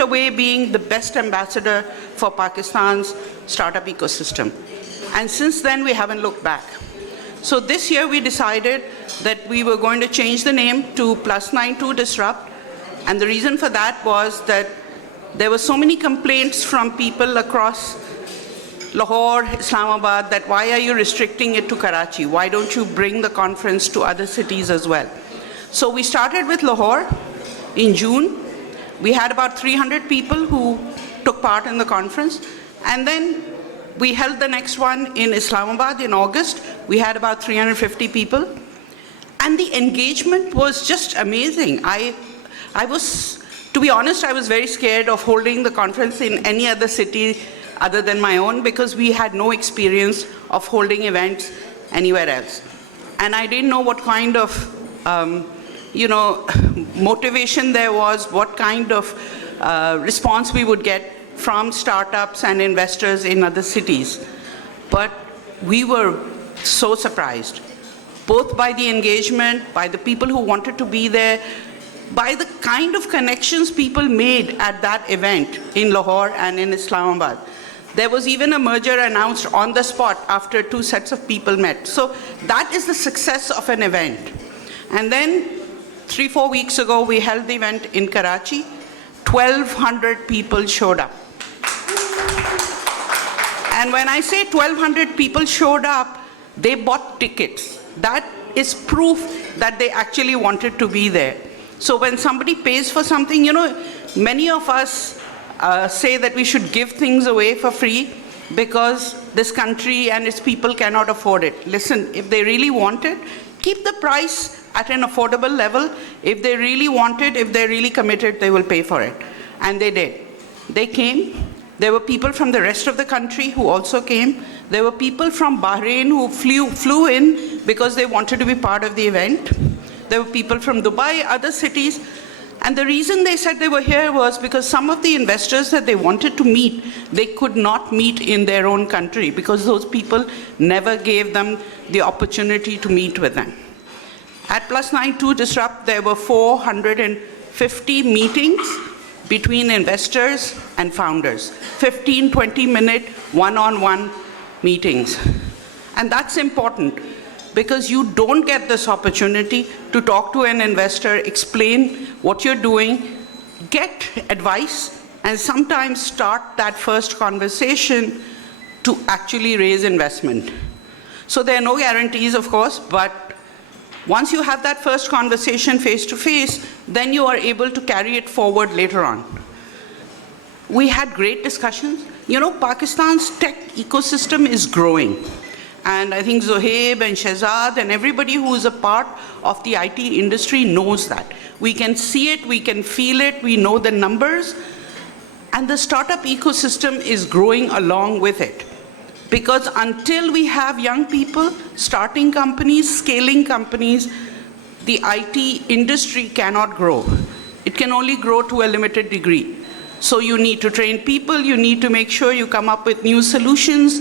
away being the best ambassador for Pakistan's startup ecosystem. And since then, we haven't looked back. So this year, we decided that we were going to change the name to +92 Disrupt. And the reason for that was that there were so many complaints from people across Lahore, Islamabad, that why are you restricting it to Karachi? Why don't you bring the conference to other cities as well? So we started with Lahore in June. We had about 300 people who took part in the conference. And then we held the next one in Islamabad in August. We had about 350 people. And the engagement was just amazing. I was, to be honest, I was very scared of holding the conference in any other city other than my own, because we had no experience of holding events anywhere else. And I didn't know what kind of motivation there was, what kind of response we would get from startups and investors in other cities. But we were so surprised, both by the engagement, by the people who wanted to be there, by the kind of connections people made at that event in Lahore and in Islamabad. There was even a merger announced on the spot after 2 sets of people met. So that is the success of an event. And then 3-4 weeks ago, we held the event in Karachi. 1,200 people showed up. And when I say 1,200 people showed up, they bought tickets. That is proof that they actually wanted to be there. So when somebody pays for something, many of us say that we should give things away for free because this country and its people cannot afford it. Listen, if they really want it, keep the price at an affordable level. If they really want it, if they're really committed, they will pay for it. And they did. They came. There were people from the rest of the country who also came. There were people from Bahrain who flew in because they wanted to be part of the event. There were people from Dubai, other cities. And the reason they said they were here was because some of the investors that they wanted to meet, they could not meet in their own country because those people never gave them the opportunity to meet with them. At +92 Disrupt, there were 450 meetings between investors and founders, 15, 20-minute one-on-one meetings. And that's important, because you don't get this opportunity to talk to an investor, explain what you're doing, get advice, and sometimes start that first conversation to actually raise investment. So there are no guarantees, of course, but once you have that first conversation face-to-face, then you are able to carry it forward later on. We had great discussions. Pakistan's tech ecosystem is growing. And I think Zohaib and Shehzad and everybody who is a part of the IT industry knows that. We can see it, we can feel it, we know the numbers. And the startup ecosystem is growing along with it. Because until we have young people starting companies, scaling companies, the IT industry cannot grow. It can only grow to a limited degree. So you need to train people, you need to make sure you come up with new solutions,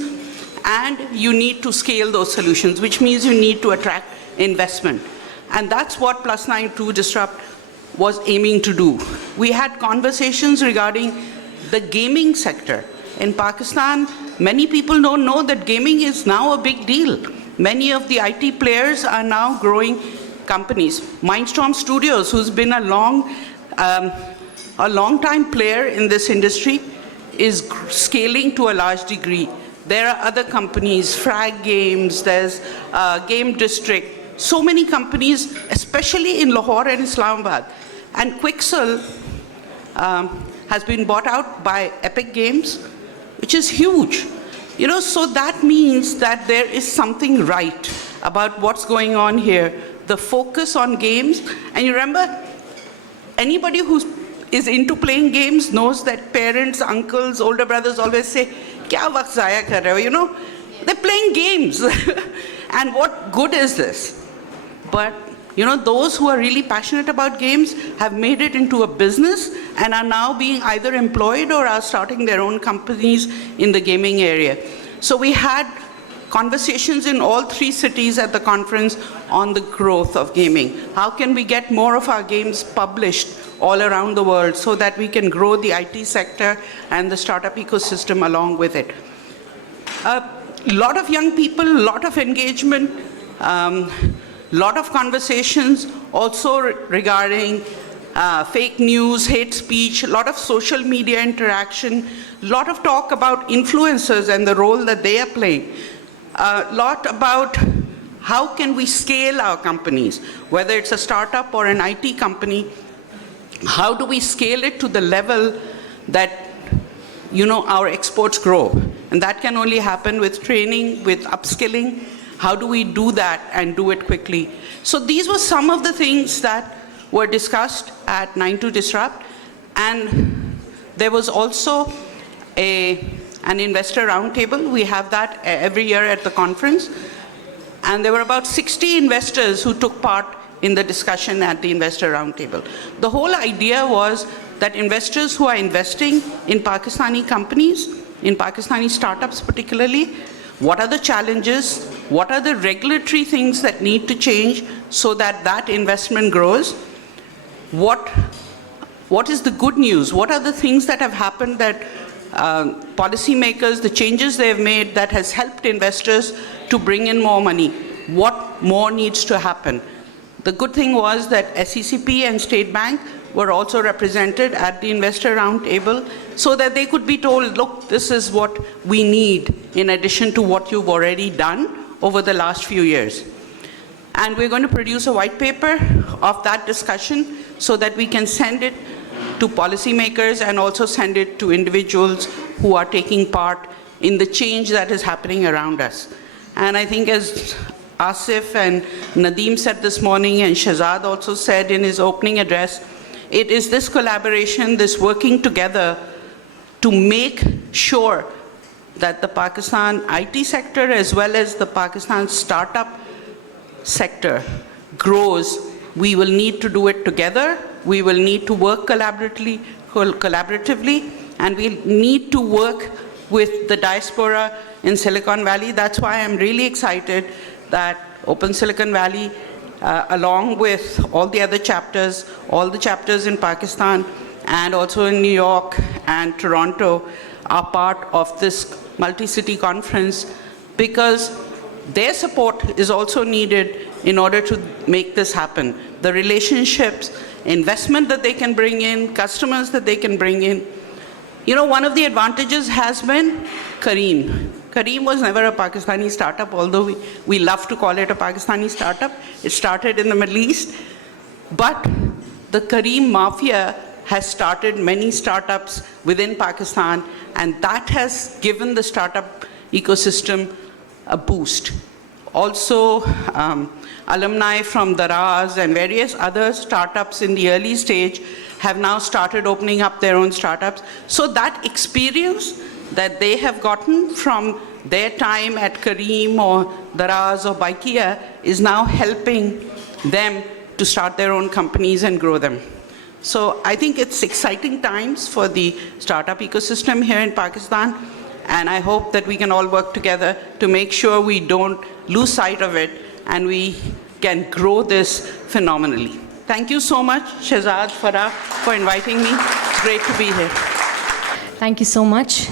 and you need to scale those solutions, which means you need to attract investment. And that's what +92 Disrupt was aiming to do. We had conversations regarding the gaming sector. In Pakistan, many people don't know that gaming is now a big deal. Many of the IT players are now growing companies. Mindstorm Studios, who's been a long-time player in this industry, is scaling to a large degree. There are other companies, Frag Games, there's Game District, so many companies, especially in Lahore and Islamabad. And Quixel has been bought out by Epic Games, which is huge. So that means that there is something right about what's going on here. The focus on games, and you remember, anybody who is into playing games knows that parents, uncles, older brothers always say, "Kya waqt zaya kar rahe ho?" They're playing games. And what good is this? But those who are really passionate about games have made it into a business and are now being either employed or are starting their own companies in the gaming area. So we had conversations in all 3 cities at the conference on the growth of gaming. How can we get more of our games published all around the world so that we can grow the IT sector and the startup ecosystem along with it? A lot of young people, a lot of engagement, lot of conversations also regarding fake news, hate speech, a lot of social media interaction, a lot of talk about influencers and the role that they are playing, a lot about how can we scale our companies, whether it's a startup or an IT company, how do we scale it to the level that our exports grow? And that can only happen with training, with upskilling. How do we do that and do it quickly? So these were some of the things that were discussed at 9 to Disrupt. And there was also an investor roundtable. We have that every year at the conference. And there were about 60 investors who took part in the discussion at the investor roundtable. The whole idea was that investors who are investing in Pakistani companies, in Pakistani startups particularly, what are the challenges? What are the regulatory things that need to change so that that investment grows? What is the good news? What are the things that have happened that policymakers, the changes they've made that has helped investors to bring in more money? What more needs to happen? The good thing was that SECP and State Bank were also represented at the investor roundtable so that they could be told, look, this is what we need in addition to what you've already done over the last few years. And we're going to produce a white paper of that discussion so that we can send it to policymakers and also send it to individuals who are taking part in the change that is happening around us. And I think as Asif and Nadeem said this morning, and Shahzad also said in his opening address, it is this collaboration, this working together to make sure that the Pakistan IT sector as well as the Pakistan startup sector grows. We will need to do it together. We will need to work collaboratively, and we'll need to work with the diaspora in Silicon Valley. That's why I'm really excited that Open Silicon Valley, along with all the other chapters, all the chapters in Pakistan and also in New York and Toronto are part of this multi-city conference, because their support is also needed in order to make this happen. The relationships, investment that they can bring in, customers that they can bring in. One of the advantages has been Kareem. Kareem was never a Pakistani startup, although we love to call it a Pakistani startup. It started in the Middle East. But the Kareem Mafia has started many startups within Pakistan, and that has given the startup ecosystem a boost. Also, alumni from Daraz and various other startups in the early stage have now started opening up their own startups. So that experience that they have gotten from their time at Kareem or Daraz or Baikia is now helping them to start their own companies and grow them. So I think it's exciting times for the startup ecosystem here in Pakistan, and I hope that we can all work together to make sure we don't lose sight of it and we can grow this phenomenally. Thank you so much, Shahzad, Farah, for inviting me. It's great to be here. Thank you so much.